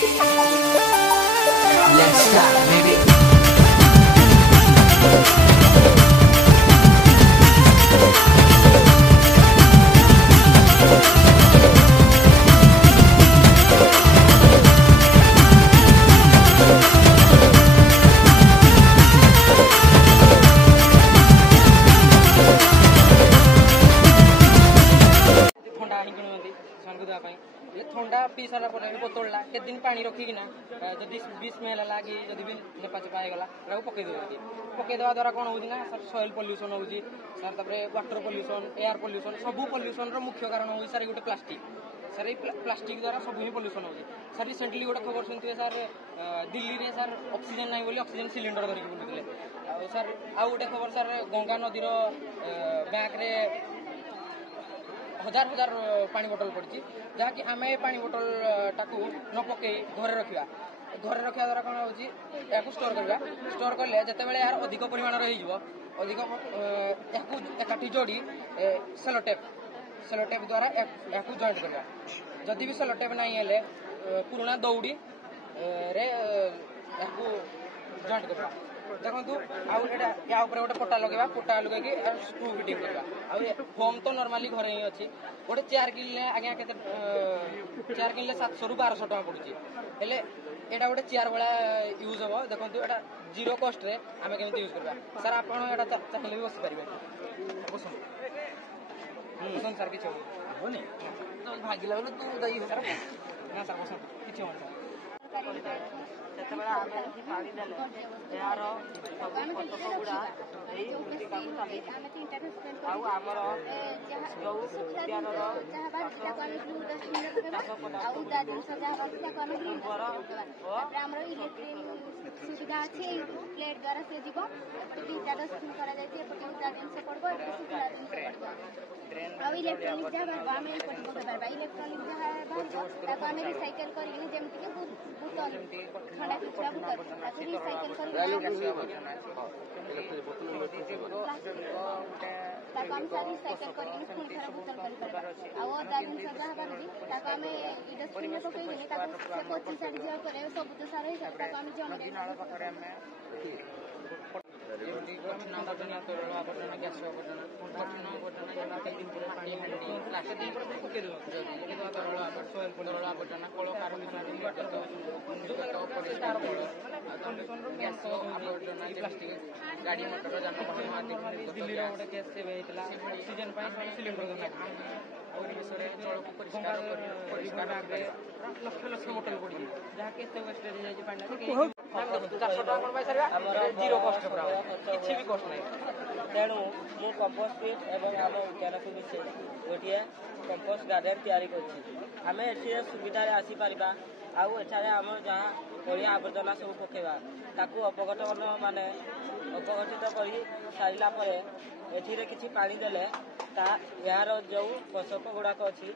Let's start, baby. थंडा P सारा बोतल के दिन पानी रखिकिना जदि भी स्मेल है कि जदि भी लेपा चेपा होगा पकई देते पकईदेवा द्वारा कौन होना सर सॉइल पॉल्यूशन हो sir water pollution air pollution सबू पॉल्यूशन मुख्य कारण हो सर गोटे प्लास्टिक सर ये प्लास्टिक द्वारा सब ही पॉल्यूशन हो सर रिसेंटली गोटे खबर शुणुवे सर दिल्ली में सर ऑक्सीजन नहीं बोली ऑक्सीजन सिलिंडर धरिक बुलूले सर आउ गोटे खबर सर गंगा नदीर बैंक रे हजार हजार पानी बोतल पड़ी जहाँकि आम ये पानी बोतल टाक न पकई घरे रखा द्वारा कौन हो स्टोर करवा स्टोर कले जिते बड़े यार अधिक परिमाण अधिक एकाठी जोड़ी सेलोटेप द्वारा या जॉइंट करवा जदि भी सेलोटेप नहीं हेले पुराना दौड़ी रे जॉइंट करवा देखो या गोटे पटा लगे पटा लगे स्क्रू फिटिंग करवा फोम तो नॉर्मली घरे ही अच्छी गोटे चेयर किनले आज्ञा के चेयर किनले 700 ରୁ 1200 टका पड़ुची हेले एटा गोटे चेयर वाला यूज हम देखो एटा जीरो कॉस्ट रे आम केमी यूज करवा सर आप चाहिए भी बसी पारे बसन सर किसी हेनी तो भागी लगे तू दई सर ना सर बसन किसी हो सेतबेले आम पानी देले यार सब कटक गुड़ा यही मृत्तिका चली आमर जो उद्यान सुविधा अच्छी प्लेट द्वारा से जीव दुईटा डस्टबिन कर पड़ो इलेक्ट्रोनिक जहाँ बाहर आम पकड़ इलेक्ट्रोनिक जहाँ बाहर आम रिसाइकल करमी बोतल ठंडा किचुआ बोतल रिसाइकल रिसाइकल कर बोतल अदा जिन जहाँ बाहर आम डस्टबिन में पकईनी पची साढ़े झील पर सबुज सार नादाजनिया तरल आवर्जना ग्यास आवर्जना कठिन आवर्जना दिन पानी हांडी प्लास्टिक पकईदे तरल सॉइल तरल आवर्जना कल कारखाना परिष्कार फल ग्यास आवर्जना प्लास्टिक गाड़ी मोटर जानवाहन दिल्ली गोटे केस होता ऑक्सीजन सिलिंडर जलक परिष्कार लक्ष लक्ष बोतल पड़ी जहाँ के वेस्टेज जाए पानी 400 टका जीरो कस्ट किसी भी कस्ट नहीं तेणु मु कंपोस्ट पिट एवं आम उद्यान को मिसे गोटे कंपोस्ट गार्डन तैयारी करें एठे सुविधा आसीपर आठारे आम जहाँ अलिया आवर्जना सब पकेवा ताकू अपघटन माने अपघटित कर सारापर एठिरे किछि पानी देले यार जो पोषक गुड़ाक अच्छी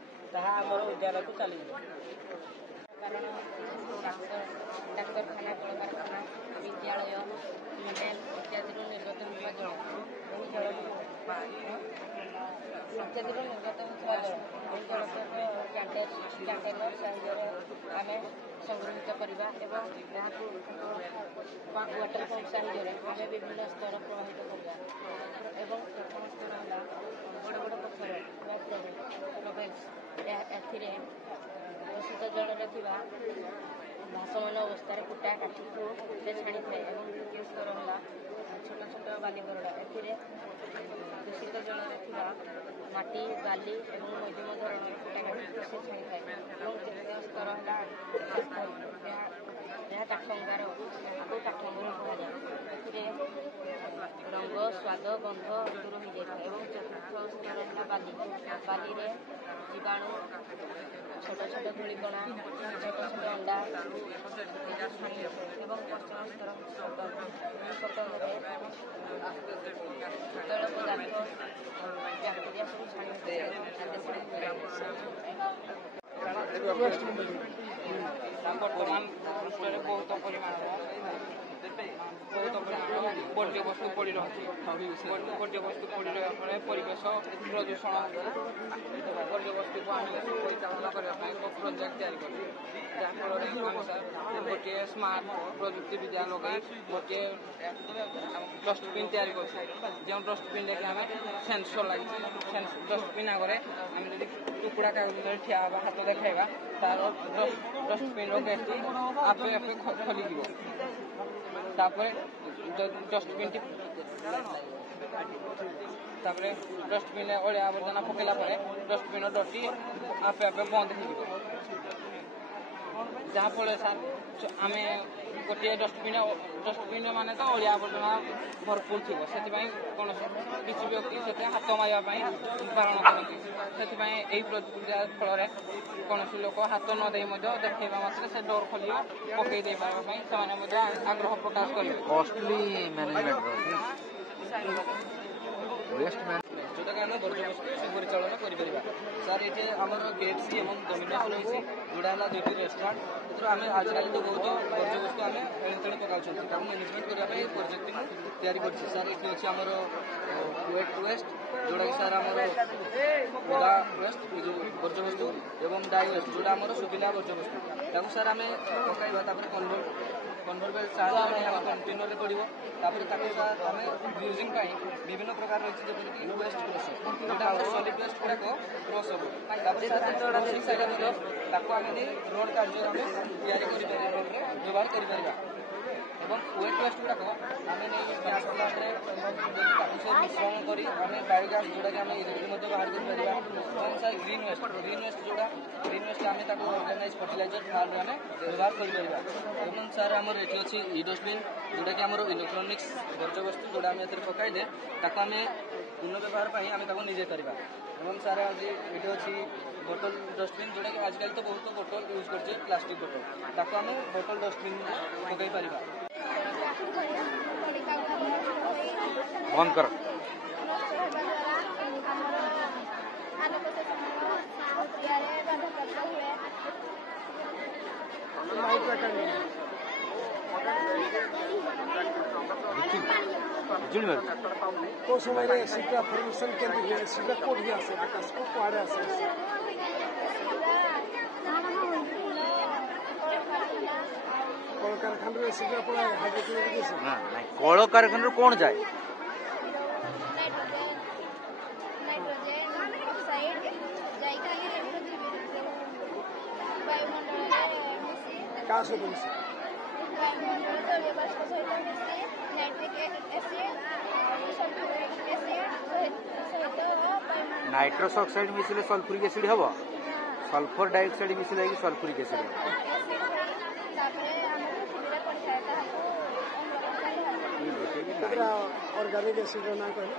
आमर उद्यान को चली कारण डाक्तरखाना कलकारखाना विद्यालय होटेल इत्यादि निर्गत होता जल इत्यादि निर्गत होता जल कंटेनर साहाଯ୍ୟରେ आम संग्रहित करवा वाटर पंप साहाଯ୍ୟରେ आम विभिन्न स्तर प्रभावित करवा प्रथम स्तर है बड़ बड़ पत्थर रबेल्स दूषित जल भाषमान अवस्था कुटा काठी को छाड़ी थाए द्वितीय स्तर है छोट छोट बाली बरड़ा दूषित जल माटी बाली और मध्यम धरण कुटा काठी को से छाड़ी थाए तृतीय स्तर है यह काठंगार आपको काठंगार कहुए रंग स्वाद गंध दूर हो जाए और चतुर्थ स्तर है बाली बाली जीवाणु छोट छोट धूलिकणा छोट छोट अंडा एवं पश्चिम स्तर तैल पदार्थ बैक्टेरिया सब वर्तमान पृष्ठ बहुत परिमाण ବର୍ଜ୍ୟ ବସ୍ତୁ ପଡ଼ି ରହୁଛି ବର୍ଜ୍ୟ ବସ୍ତୁ ପଡ଼ି ରହିବା ଫଳରେ ପରିବେଶ ପ୍ରଦୂଷଣ ହେଉଛି ବର୍ଜ୍ୟ ବସ୍ତୁକୁ ଆମେ ପରିଚାଳନା କରିବା ପାଇଁ ଏକ ପ୍ରୋଜେକ୍ଟ ତିଆରି କରୁଛୁ ଯାହାଫଳରେ ଆମେ ସାର୍ ଗୋଟିଏ ସ୍ମାର୍ଟ ପ୍ରଯୁକ୍ତିବିଦ୍ୟା ଲଗାଇ ଗୋଟିଏ ଡଷ୍ଟବିନ୍ ତିଆରି କରୁଛୁ। ଯେଉଁ ଡଷ୍ଟବିନ୍ରେ କି ଆମେ ସେନ୍ସର ଲାଗିଛି, ଡଷ୍ଟବିନ୍ ଆଗରେ ଆମେ ଯଦି କୁକୁଡ଼ା କାଗଜରେ ଠିଆ ହେବା, ହାତ ଦେଖାଇବା, ତାର ଡଷ୍ଟବିନ୍ର ଗେଟ୍ଟି ଆପେ ଆପେ ଖୋଲିଯିବ। ତାପରେ ଡଷ୍ଟବିନ୍ଟି ତାପରେ ଡଷ୍ଟବିନ୍ରେ ଅଳିଆ ଆବର୍ଜନା ପକାଇଲା ପରେ ଡଷ୍ଟବିନ୍ର ଡଟି ଆପେ ଆପେ ବନ୍ଦ ହେଇଯିବ। ଯାହାଫଳରେ ସାର୍ ଆମେ ଗୋଟିଏ ଡଷ୍ଟବିନ୍ ମାନେ ତ ଅଳିଆ ଆବର୍ଜନା ଭରପୁର ଥିବ, ସେଥିପାଇଁ କୌଣସି କିଛି ବ୍ୟକ୍ତି ସେଥିରେ ହାତ ମାରିବା ପାଇଁ ବାରଣ କରନ୍ତି। ସେଥିପାଇଁ ଏହି ପ୍ରଯୁକ୍ତି ଫଳରେ କୌଣସି ଲୋକ ହାତ ନ ଦେଇ ମଧ୍ୟ ଦେଖାଇବା ମାତ୍ରେ ସେ ଡୋର୍ ଖୋଲିବ, ପକାଇ ଦେଇପାରିବା ପାଇଁ ସେମାନେ ମଧ୍ୟ ଆଗ୍ରହ ପ୍ରକାଶ କରିବେ। କଷ୍ଟଲି ମ୍ୟାନେଜମେଣ୍ଟ ଯେଉଁଟାକି ଆମେ ବର୍ଜ୍ୟବସ୍ତୁ ପରିଚାଳନା କରିପାରିବା। ସାର୍ ଏଠି ଆମର KFC ଏବଂ ଡୋମିନୋସ୍ ରହିଛି, ଯେଉଁଟା ହେଲା 2ଟି ରେଷ୍ଟୁରାଣ୍ଟ। ସେଥିରୁ ଆମେ ଆଜିକାଲି ତ ବହୁତ ବର୍ଜ୍ୟବସ୍ତୁ ଆମେ ଏଣେତେଣେ ପକାଉଛନ୍ତି, ତାକୁ ମ୍ୟାନେଜମେଣ୍ଟ କରିବା ପାଇଁ ପ୍ରୋଜେକ୍ଟ ମୁଁ ତିଆରି କରିଛି। ସାର୍ ଏଠି ଅଛି ଆମର ୱେଟ୍ ୱେଷ୍ଟ, ଯେଉଁଟାକି ସାର୍ ଆମର ଓଦା ୱେଷ୍ଟ ବର୍ଜ୍ୟବସ୍ତୁ ଏବଂ ଡ୍ରାଇ ୱେଷ୍ଟ, ଯେଉଁଟା ଆମର ଶୁଖିଲା ବର୍ଜ୍ୟବସ୍ତୁ, ତାକୁ ସାର୍ ଆମେ ପକାଇବା। ତାପରେ କନଭର ବେଲ୍ଟ ସାହାଯ୍ୟରେ ଆମେ କଣ୍ଟେନରରେ ପଡ଼ିବ। ତାପରେ ତାକୁ ସାର୍ ଆମେ ୟୁଜିଂ ପାଇଁ ବିଭିନ୍ନ ପ୍ରକାର ରହିଛି, ଯେପରିକି ୱେଷ୍ଟ କ୍ରସର, ଯେଉଁଟା ଆମର ସଲିଡ୍ ୱେଷ୍ଟ ଗୁଡ଼ାକ କ୍ରସ୍ ହେବ। ତାପରେ କ୍ରସିଂ ସାରିଲା ପରେ ତାକୁ ଆମେ ନେଇ ରୋଡ଼ କାର୍ଯ୍ୟରେ ଆମେ ତିଆରି କରିପାରିବା, ରୋଡ଼ରେ ବ୍ୟବହାର କରିପାରିବା। ଏବଂ ୱେଟ୍ ୱେଷ୍ଟ ଗୁଡ଼ାକ ଆମେ ନେଇ ଗ୍ୟାସ୍ ପ୍ଲାଣ୍ଟରେ ତାକୁ ସବୁ ମିଶ୍ରଣ କରି ଆମେ ବାୟୋଗ୍ୟାସ୍, ଯେଉଁଟାକି ଆମେ ଇଲେକ୍ଟ୍ରି ମଧ୍ୟ ବାହାର କରିପାରିବା। ଏବଂ ସାର୍ ଗ୍ରୀନ୍ ୱେଷ୍ଟ ଆମେ ତାକୁ ଅର୍ଗାନାଇଜ୍ ଫର୍ଟିଲାଇଜର ଫାର୍ମରେ ଆମେ ବ୍ୟବହାର କରିପାରିବା। ଏବଂ ସାର୍ ଆମର ଏଠି ଅଛି ଡଷ୍ଟବିନ୍, ଯେଉଁଟାକି ଆମର ଇଲେକ୍ଟ୍ରୋନିକ୍ସ ବର୍ଜ୍ୟବସ୍ତୁ, ଯେଉଁଟା ଆମେ ଏଥିରେ ପକାଇଲେ ତାକୁ ଆମେ ପୁନଃବ୍ୟବହାର ପାଇଁ ଆମେ ତାକୁ ନେଇ ଯାଇପାରିବା। ଏବଂ ସାର୍ ଆଜି ଏଠି ଅଛି ବୋଟଲ ଡଷ୍ଟବିନ୍, ଯେଉଁଟାକି ଆଜିକାଲି ତ ବହୁତ ବୋଟଲ ୟୁଜ୍ କରୁଛେ, ପ୍ଲାଷ୍ଟିକ୍ ବୋଟଲ, ତାକୁ ଆମେ ବୋଟଲ ଡଷ୍ଟବିନ୍ ପକାଇ ପାରିବା। ବନ୍ଦ କର। କୋଉ ସମୟରେ ଏସିଡ୍ର ଫର୍ମେସନ୍ କେମିତି ହୁଏ? ଏସିଡ୍ର କୋଉଠି ଆସେ? ଆକାଶକୁ କୁଆଡ଼େ ଆସେ? କଳକାରଖାନାରୁ ଏସିଡ୍ର ପଳାଏ ହାଇଡ୍ରୋକ୍ଲୋରିକ୍ ଏସିଡ୍? ନା ନାଇଁ, କଳକାରଖାନାରୁ କ'ଣ ଯାଏ? କାହା ସହିତ ମିଶେ? ନାଇଟ୍ରସ୍ ଅକ୍ସାଇଡ୍ ମିଶିଲେ ସଲଫ୍ୟୁରିକ୍ ଏସିଡ୍ ହେବ, ସଲଫର ଡାଇଅକ୍ସାଇଡ୍ ମିଶିଲେ ଯାଇକି ସଲଫ୍ୟୁରିକ୍ ଏସିଡ୍ ହେବ। ଅର୍ଗାନିକ୍ ଏସିଡ୍ର ନାଁ କହିଲେ?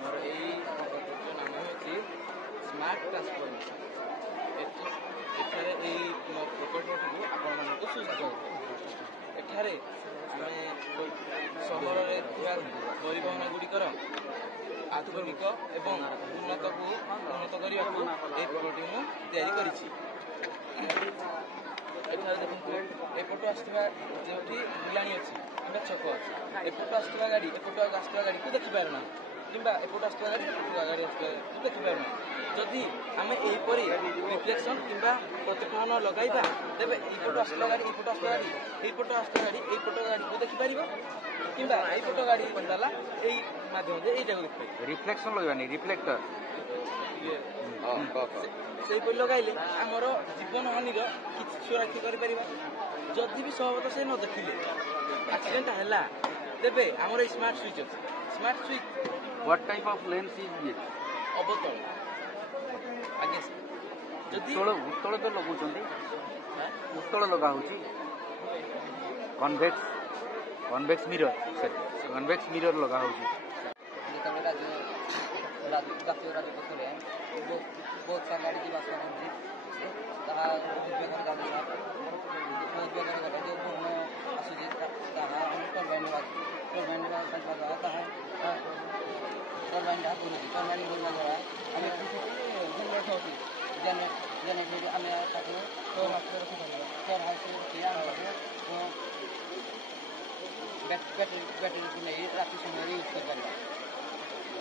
ମୋର ଏଇ ପ୍ରକଳ୍ପର ନାମ ହେଉଛି ସ୍ମାର୍ଟ ଟ୍ରାନ୍ସଫର୍ମେସନ୍। ଏଠାରେ ଏଇ ପ୍ରକଳ୍ପଟିକୁ ଆପଣମାନଙ୍କୁ ସୂଚିତ। ଏଠାରେ ଆମେ ସହରରେ ଥିବା ପରିବହନ ଗୁଡ଼ିକର ଆଧୁନିକ ଏବଂ ଉନ୍ନତ କରିବାକୁ ଏହି ପ୍ରକଳ୍ପଟି ମୁଁ ତିଆରି କରିଛି। ଏଠାରେ ଦେଖନ୍ତୁ, ଏପଟୁ ଆସୁଥିବା ଯେଉଁଠି ବୁଲାଣି ଅଛି କିମ୍ବା ଛକ ଅଛି, ଏପଟୁ ଆସୁଥିବା ଗାଡ଼ିକୁ ଦେଖିପାରୁନାହିଁ, କିମ୍ବା ଏପଟୁ ଆସୁଥିବା ଗାଡ଼ି ଆସିଥିବାକୁ ଦେଖିପାରୁନାହିଁ। ଯଦି ଆମେ ଏହିପରି ରିଫ୍ଲେକ୍ସନ୍ କିମ୍ବା ପ୍ରତିଫଳନ ଲଗାଇବା, ତେବେ ଏଇପଟୁ ଆସୁଥିବା ଗାଡ଼ିକୁ ଦେଖିପାରିବ, କିମ୍ବା ଏଇପଟ ଗାଡ଼ି ବାଲା ଏଇ ମାଧ୍ୟମରେ ଏଇଟାକୁ ଦେଖିପାରିବ। ରିଫ୍ଲେକ୍ସନ୍ ଲଗାଇବାନି, ରିଫ୍ଲେକ୍ଟର ସେହିପରି ଲଗାଇଲେ ଆମର ଜୀବନ ହାନିର କିଛି ସୁରକ୍ଷା କରିପାରିବା। ଯଦି ବି ସମ୍ଭବତଃ ସେ ନ ଦେଖିଲେ ଆକ୍ସିଡେଣ୍ଟ ହେଲା, ତେବେ ଆମର ଏଇ ସ୍ମାର୍ଟ ସୁଇଚ୍ ଅଛି। Smart switch what type of lens is? ଅବତଳ। ଆଜ୍ଞା ସାର୍, ଯଦି ଉତ୍ତଳ ତ ଲଗାଉଛନ୍ତି, ଉତ୍ତଳ ଲଗା ହେଉଛି କନଭେକ୍ସ ମିରର, କନଭେକ୍ସ ମିରର ଲଗା ହେଉଛି। ଯେତେବେଳେ ଜାତୀୟ ରାଜପଥରେ ବହୁତ ସାରା ଗାଡ଼ି ଯିବା ଆସିବା କରୁଛି, ତାହା ଉଦ୍ବେଗର ଗାଡ଼ି ଯେଉଁ ପୂର୍ଣ୍ଣ ଆସୁଛି, ତାହା ଆମେ ଟର୍ବାଇନ୍ ବାଜିବା ଦ୍ୱାରା ତାହା ଟର୍ବାଇନ୍ଟା ଘୁରୁଛି। ଟର୍ବାଇନ୍ ଘୁରିବା ଦ୍ୱାରା ଆମେ ଜେନେରେଟ୍ ହେଉଛି, ଜେନେରେଟ୍ ହେଇକି ଆମେ ତାକୁ ଷ୍ଟୋର୍ ହାଉସ୍ରେ ରଖିପାରିବା। ଷ୍ଟୋର୍ ହାଉସ୍ରେ ରଖି ଆମେ ତାକୁ ବ୍ୟାଟେରୀକୁ ନେଇ ରାତି ସମୟରେ ୟୁଜ୍ କରିପାରିବା।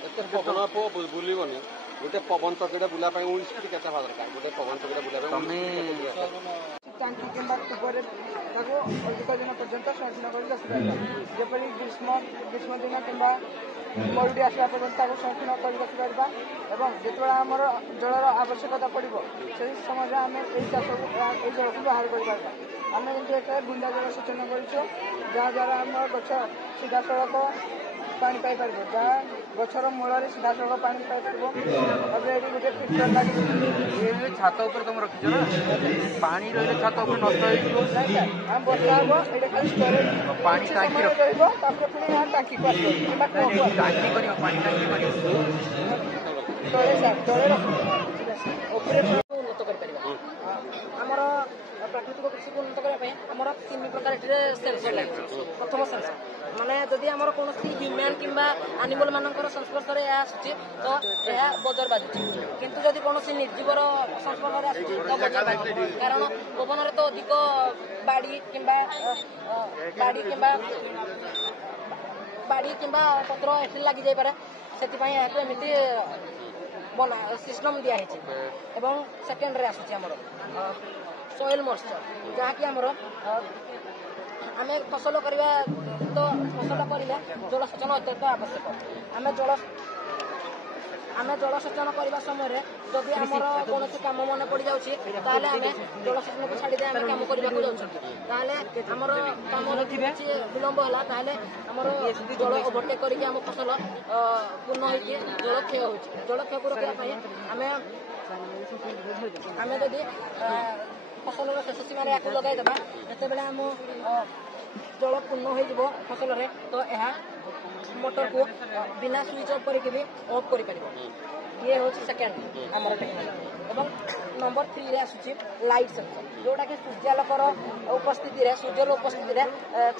ଏତେ ପବନ ବୁଲିବନି ଗୋଟେ ପବନ ଚକିଟା ବୁଲିବା ପାଇଁ 19 ଫୁଟ କେତେ ହେବା ଦରକାର ଗୋଟେ ପବନ ଚକିଟା ବୁଲିବା ପାଇଁ ଟାଙ୍କି କିମ୍ବା କୂପରେ ତାକୁ ଅଧିକ ଦିନ ପର୍ଯ୍ୟନ୍ତ ସଂରକ୍ଷଣ କରି ରଖିପାରିବା ଯେପରି ଗ୍ରୀଷ୍ମ ଦିନ କିମ୍ବା ମରୁଡ଼ି ଆସିବା ପର୍ଯ୍ୟନ୍ତ ତାକୁ ସଂରକ୍ଷଣ କରି ରଖିପାରିବା ଏବଂ ଯେତେବେଳେ ଆମର ଜଳର ଆବଶ୍ୟକତା ପଡ଼ିବ ସେହି ସମୟରେ ଆମେ ଏହି ଜଳକୁ ବାହାର କରିପାରିବା। ଆମେ କିନ୍ତୁ ଏଠାରେ ବୁନ୍ଦା ଜଳ ସେଚନ କରିଛୁ ଯାହାଦ୍ୱାରା ଆମର ଗଛ ସିଧାସଳଖ ପାଣି ପାଇପାରିବ ଯାହା ଗଛର ମୂଳରେ ସିଧାସଳଖ ପାଣି ପାଇପାରିବ। ତାପରେ ଏଠି ଗୋଟେ ଫିଲ୍ଟର ଲାଗିଛି। ଛାତ ଉପରେ ତମେ ରଖିଛ ନା ପାଣି ରହିଲେ ଛାତ ଉପରେ ନଷ୍ଟ ହେଇଯିବ। ଆମେ ବର୍ଷା ହବ ଏଇଟା ଖାଲି ଷ୍ଟୋରେଜ ପାଣି ଟାଙ୍କି ରହିବ ତାପରେ ପୁଣି ଏହା ଟାଙ୍କିକୁ ଆସିବ କିମ୍ବା ଟାଙ୍କି କରିବ ପାଣି ଟାଙ୍କି କରିବ ତଳେ ରଖିବ ଉପରେ ଉନ୍ନତ କରିପାରିବା। ଆମର ପ୍ରାକୃତିକ କୃଷିକୁ ଉନ୍ନତ କରିବା ପାଇଁ ଆମର 3 ପ୍ରକାର ଏଥିରେ ସେନ୍ସର ଲାଗିଛି। ପ୍ରଥମ ସେନ୍ସର ମାନେ ଯଦି ଆମର କୌଣସି ହ୍ୟୁମାନ୍ କିମ୍ବା ଆନିମଲ ମାନଙ୍କର ସଂସ୍ପର୍ଶରେ ଏହା ଆସୁଛି ତ ଏହା ବଜର ବାଜୁଛି କିନ୍ତୁ ଯଦି କୌଣସି ନିର୍ଜୀବର ସଂସ୍ପର୍ଶରେ ଆସୁଛି ତ ବଜର ବାଜୁଛି କାରଣ ପବନରେ ତ ଅଧିକ ବାଡ଼ି କିମ୍ବା ପତ୍ର ଏଠି ଲାଗିଯାଇପାରେ ସେଥିପାଇଁ ଏହାକୁ ଏମିତି ସିଷ୍ଟମ ଦିଆହେଇଛି। ଏବଂ ସେକେଣ୍ଡରେ ଆସୁଛି ଆମର ସଏଲ ମଏଶ୍ଚର ଯାହାକି ଆମର ଆମେ ଫସଲ କରିବା ତ ଫସଲ କରିଲେ ଜଳସେଚନ ଅତ୍ୟନ୍ତ ଆବଶ୍ୟକ। ଆମେ ଜଳସେଚନ କରିବା ସମୟରେ ଯଦି ଆମର କୌଣସି କାମ ମନେ ପଡ଼ିଯାଉଛି ତାହେଲେ ଆମେ ଜଳସେଚନକୁ ଛାଡ଼ି ଦେଇ ଆମେ କାମ କରିବାକୁ ଯାଉଛନ୍ତି ତାହେଲେ ଆମର କାମ କିଛି ବିଳମ୍ବ ହେଲା ତାହେଲେ ଆମର ଜଳ ଓଭରଟେକ୍ କରିକି ଆମ ଫସଲ ପୂର୍ଣ୍ଣ ହୋଇକି ଜଳ କ୍ଷୟ ହେଉଛି। ଜଳ କ୍ଷୟକୁ ରୋକିବା ପାଇଁ ଆମେ ଯଦି ଫସଲର ଶେଷ ସୀମାରେ ୟାକୁ ଲଗାଇଦେବା ଯେତେବେଳେ ଆମ ଜଳ ପୂର୍ଣ୍ଣ ହୋଇଯିବ ଫସଲରେ ତ ଏହା ମୋଟରକୁ ବିନା ସୁଇଚ୍ ଅଫ୍ କରିକି ବି ଅଫ୍ କରିପାରିବ। ଇଏ ହେଉଛି ସେକେଣ୍ଡ ଆମର ଟେକ୍ନୋଲୋଜି। ଏବଂ ନମ୍ବର 3ରେ ଆସୁଛି ଲାଇଟ୍ ସେନ୍ସର ଯେଉଁଟାକି ସୂର୍ଯ୍ୟାଲୋକର ସୂର୍ଯ୍ୟର ଉପସ୍ଥିତିରେ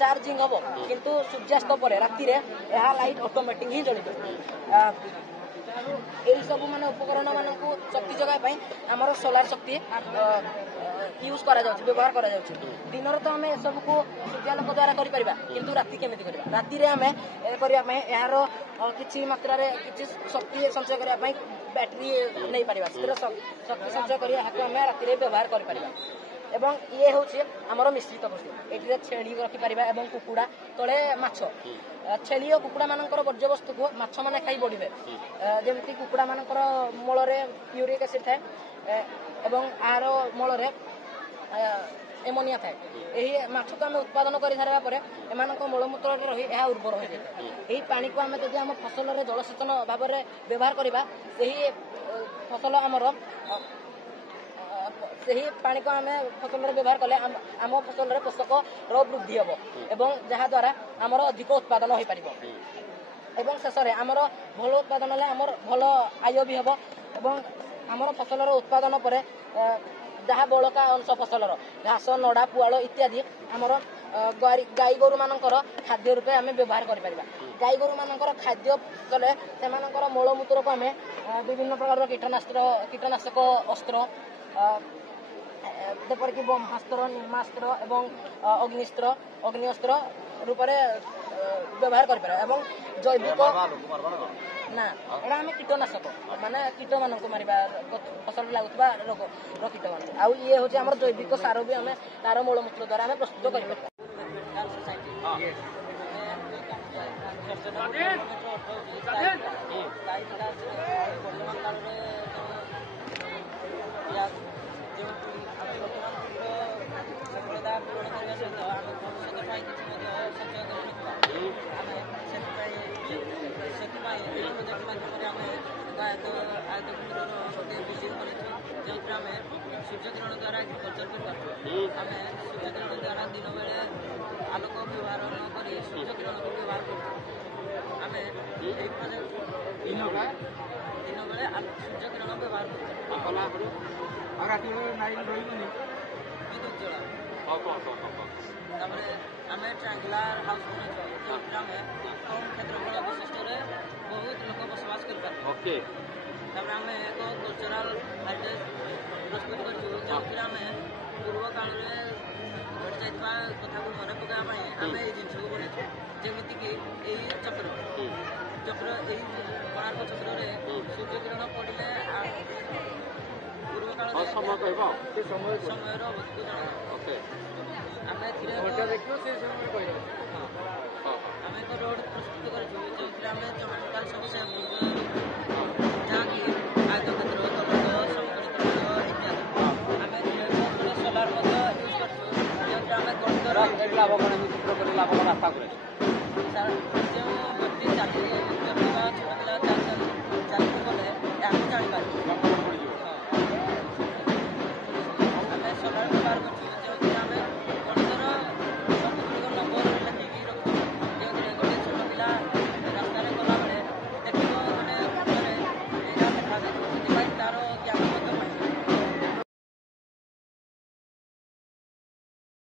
ଚାର୍ଜିଂ ହେବ କିନ୍ତୁ ସୂର୍ଯ୍ୟାସ୍ତ ପରେ ରାତିରେ ଏହା ଲାଇଟ୍ ଅଟୋମେଟିକ୍ ହିଁ ଜଳିବ। ଏହିସବୁ ମାନେ ଉପକରଣ ମାନଙ୍କୁ ଶକ୍ତି ଯୋଗାଇବା ପାଇଁ ଆମର ସୋଲାର ଶକ୍ତି ବ୍ୟବହାର କରାଯାଉଛି। ଦିନରେ ତ ଆମେ ଏସବୁକୁ ସୂର୍ଯ୍ୟାଲୋକ ଦ୍ୱାରା କରିପାରିବା କିନ୍ତୁ ରାତି କେମିତି କରିବା? ରାତିରେ ଆମେ କରିବା ପାଇଁ ଏହାର କିଛି ମାତ୍ରାରେ କିଛି ଶକ୍ତି ସଞ୍ଚୟ କରିବା ପାଇଁ ବ୍ୟାଟେରୀ ନେଇପାରିବା ସେଥିରେ ଶକ୍ତି ସଞ୍ଚୟ କରି ଏହାକୁ ଆମେ ରାତିରେ ବ୍ୟବହାର କରିପାରିବା। ଏବଂ ଇଏ ହେଉଛି ଆମର ମିଶ୍ରିତ କୃଷି। ଏଠିରେ ଛେଳି ରଖିପାରିବା ଏବଂ କୁକୁଡ଼ା ତଳେ ମାଛ। ଛେଳି ଓ କୁକୁଡ଼ା ମାନଙ୍କର ବର୍ଜ୍ୟବସ୍ତୁକୁ ମାଛମାନେ ଖାଇ ବଢ଼ିବେ ଯେମିତି କୁକୁଡ଼ା ମାନଙ୍କର ମଳରେ ୟୁରିକ୍ ଏସିଡ୍ ଥାଏ ଏବଂ ଆହାର ମଳରେ ଏମୋନିଆ ଥାଏ। ଏହି ମାଛକୁ ଆମେ ଉତ୍ପାଦନ କରିସାରିବା ପରେ ଏମାନଙ୍କ ମଳମୂତ୍ରରେ ରହି ଏହା ଉର୍ବର ହୋଇଯାଇଥାଏ। ଏହି ପାଣିକୁ ଆମେ ଯଦି ଆମ ଫସଲରେ ଜଳସେଚନ ଭାବରେ ବ୍ୟବହାର କରିବା ସେହି ପାଣିକୁ ଆମେ ଫସଲରେ ବ୍ୟବହାର କଲେ ଆମ ଫସଲରେ ପୋଷକର ବୃଦ୍ଧି ହେବ ଏବଂ ଯାହାଦ୍ୱାରା ଆମର ଅଧିକ ଉତ୍ପାଦନ ହୋଇପାରିବ। ଏବଂ ଶେଷରେ ଆମର ଭଲ ଉତ୍ପାଦନ ହେଲେ ଆମର ଭଲ ଆୟ ବି ହେବ ଏବଂ ଆମର ଫସଲର ଉତ୍ପାଦନ ପରେ ଯାହା ବଳକା ଅଂଶ ଫସଲର ଘାସ ନଡ଼ା ପୁଆଳ ଇତ୍ୟାଦି ଆମର ଗାଈ ଗୋରୁମାନଙ୍କର ଖାଦ୍ୟ ରୂପେ ଆମେ ବ୍ୟବହାର କରିପାରିବା। ଗାଈ ଗୋରୁମାନଙ୍କର ଖାଦ୍ୟ କଲେ ସେମାନଙ୍କର ମଳମୂତ୍ରକୁ ଆମେ ବିଭିନ୍ନ ପ୍ରକାରର କୀଟନାଶକ ଅସ୍ତ୍ର ଯେପରିକି ବ୍ରହ୍ମାସ୍ତ୍ର ନିର୍ମାସ୍ତ୍ର ଏବଂ ଅଗ୍ନିଅସ୍ତ୍ର ରୂପରେ ବ୍ୟବହାର କରିପାରିବା। ଏବଂ ଜୈବିକ ଏଇଟା ଆମେ କୀଟନାଶକ ମାନେ କୀଟମାନଙ୍କୁ ମାରିବା ଫସଲରେ ଲାଗୁଥିବା ରୋଗର କୀଟମାନଙ୍କୁ। ଆଉ ଇଏ ହେଉଛି ଆମର ଜୈବିକ ସାର ବି ଆମେ ତାର ମୂଳମୂତ୍ର ଦ୍ୱାରା ଆମେ ପ୍ରସ୍ତୁତ କରିପାରିବା। ପୂରଣ କରିବା ସହିତ ଆମେ ଭବିଷ୍ୟତ ପାଇଁ କିଛି ମଧ୍ୟ ସଞ୍ଚୟ କରି ରଖିବା। ଆମେ ସେଥିପାଇଁ ଏହି ପ୍ରୋଜେକ୍ଟ ମାଧ୍ୟମରେ ଆମେ ଆୟତକ୍ଷେତ୍ରର ଗୋଟେ ବିଜୟ କରିଛୁ ଯେଉଁଥିରେ ଆମେ ସୂର୍ଯ୍ୟକିରଣ ଦ୍ୱାରା ଏଗ୍ରିକଲଚର କରିପାରୁଛୁ। ଆମେ ସୂର୍ଯ୍ୟକିରଣ ଦ୍ୱାରା ଦିନ ବେଳେ ଆଲୋକ ବ୍ୟବହାର ନ କରି ସୂର୍ଯ୍ୟକିରଣକୁ ବ୍ୟବହାର କରୁଛୁ। ଆମେ ଏହି ପ୍ରୋଜେକ୍ଟ ଦିନ ବେଳେ ସୂର୍ଯ୍ୟକିରଣ ବ୍ୟବହାର କରୁଛୁ। ବିଦ୍ୟୁତ୍ ଜଳ ତାପରେ ଆମେ ଟ୍ରାଙ୍ଗୁଲାର ହାଉସ୍ ବନେଇଛୁ ଯେଉଁଥିରେ ଆମେ କମ୍ କ୍ଷେତ୍ରଫଳ ବିଶିଷ୍ଟରେ ବହୁତ ଲୋକ ବସବାସ କରିପାରିବୁ। ତାପରେ ଆମେ ଏକ କଲଚରାଲ ହେରିଟେଜ୍ ପ୍ରସ୍ତୁତ କରିଛୁ ଯେଉଁଥିରେ ଆମେ ପୂର୍ବ କାଳରେ ଘଟିଯାଇଥିବା କଥାକୁ ମନେ ପକାଇବା ପାଇଁ ଆମେ ଏଇ ଜିନିଷକୁ ବନେଇଛୁ ଯେମିତିକି ଏଇ ଚକ୍ର ଚକ୍ର ଏଇ କୋଣାର୍କ ଚକ୍ରରେ ସୂର୍ଯ୍ୟ କିରଣ ପଡ଼ିଲେ ପୂର୍ବ କାଳରେ ସମୟ କହିବ ସମୟର ଅବଧିକୁ ଜଣାଏ। ଓକେ ଆମେ ଏଥିରେ ଦେଖିବ ସେ ସମୟରେ କହିଦେବ। ଆମେ ଏକ ରୋଡ୍ ପ୍ରସ୍ତୁତ କରିଛୁ ଯେଉଁଥିରେ ଆମେ ଟୋଟାଲ ସବୁ ଯାହାକି ଆୟତକ୍ଷେତ୍ର ତରଙ୍ଗ ସମକୋଣୀ ତରଙ୍ଗ ଇତ୍ୟାଦି ଆମେ ସୋଲାର ମଧ୍ୟ ୟୁଜ୍ କରୁଛୁ ଯେଉଁଥିରେ ଆମେ ଲାଭ କଣ ଚିତ୍ର କରି ଲାଭ କଣ ଆଶା କରେ ଯେଉଁ ବ୍ୟକ୍ତି ଚାକିରି